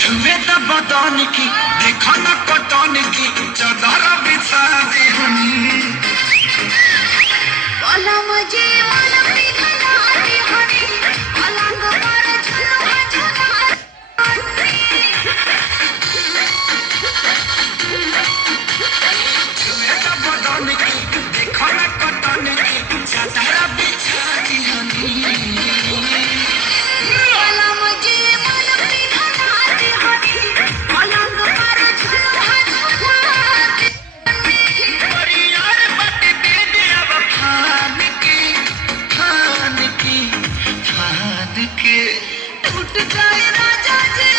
छुए त बदन की देखा न कटन की चादर बिछा दे हनी वाला मुझे वाला पिघला दे हनी पलंग पर झुलवा झुला छुए त बदन की देखा न कटन की चादर बिछा दे हनी वाला मुझे वाला पिघला दे हनी पलंग पर झुलवा झुला यार बट दे दे अब खान के टूट जाए राजा जी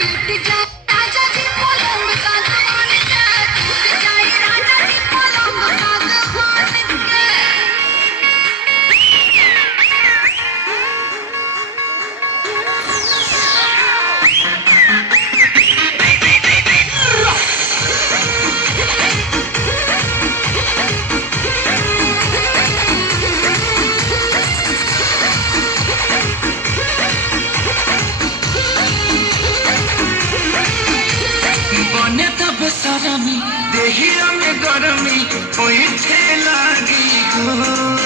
टूट जाए राजा जी पलंग का दीवान के टूट जाए राजा जी पलंग का दीवान के बने तब सरमी देहिया में गरमी कोई लागी हो